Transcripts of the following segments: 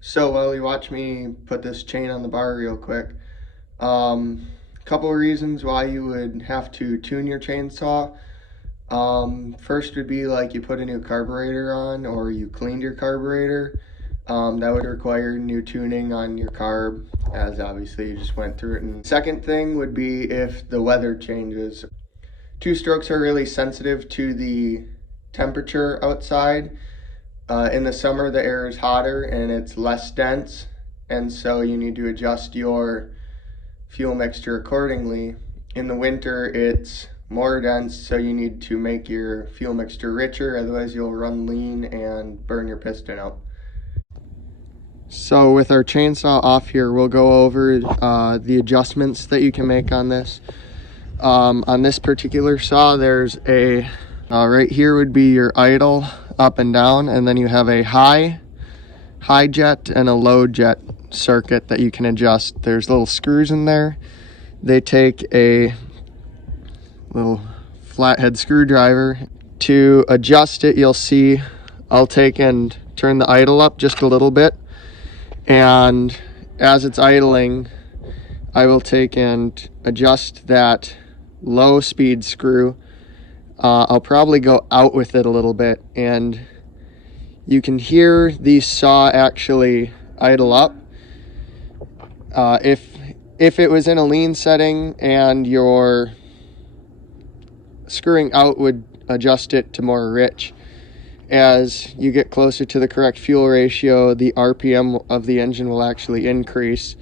So while you watch me put this chain on the bar real quick, couple of reasons why you would have to tune your chainsaw. First would be like you put a new carburetor on or you cleaned your carburetor. That would require new tuning on your carb, as obviously you just went through it. And second thing would be if the weather changes. Two strokes are really sensitive to the temperature outside. In the summer, the air is hotter and it's less dense, and so you need to adjust your fuel mixture accordingly. In the winter, it's more dense, so you need to make your fuel mixture richer, otherwise, you'll run lean and burn your piston out. So, with our chainsaw off here, we'll go over the adjustments that you can make on this. On this particular saw, there's a right here would be your idle up and down, and then you have a high jet and a low jet circuit that you can adjust. There's little screws in there. They take a little flathead screwdriver. To adjust it, you'll see I'll take and turn the idle up just a little bit, and as it's idling, I will take and adjust that low speed screw. I'll probably go out with it a little bit, and you can hear the saw actually idle up. If it was in a lean setting and you're screwing out, would adjust it to more rich. As you get closer to the correct fuel ratio, the RPM of the engine will actually increase,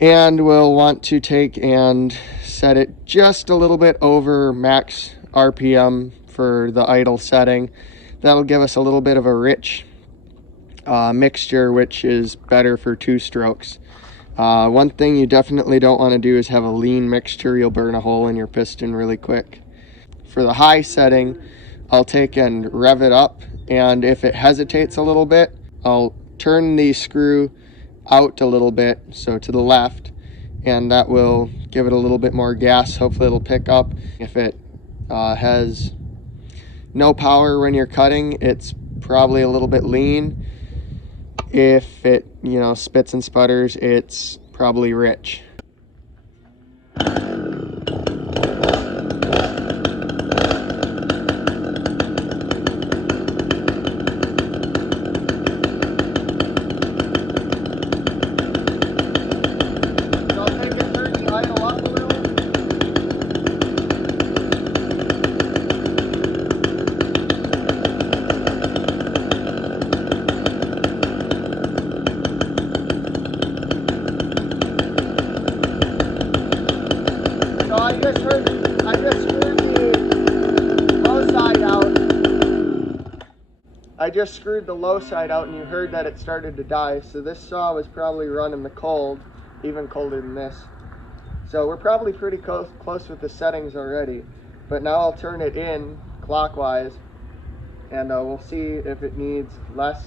and we'll want to take and set it just a little bit over max RPM for the idle setting. That'll give us a little bit of a rich mixture, which is better for two strokes. One thing you definitely don't want to do is have a lean mixture. You'll burn a hole in your piston really quick. For the high setting, I'll take and rev it up, and if it hesitates a little bit, I'll turn the screw out a little bit, so to the left, and that will give it a little bit more gas. Hopefully it'll pick up. If it has no power when you're cutting, it's probably a little bit lean. If it spits and sputters, it's probably rich. I just screwed the low side out. I just screwed the low side out, and you heard that it started to die. So this saw was probably running the cold, even colder than this. So we're probably pretty close with the settings already. But now I'll turn it in clockwise, and we'll see if it needs less.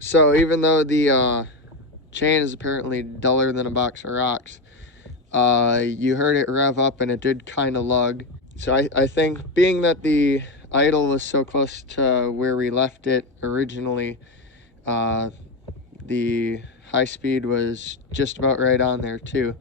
So even though the chain is apparently duller than a box of rocks, you heard it rev up and it did kind of lug. So I think being that the idle was so close to where we left it originally, the high speed was just about right on there too.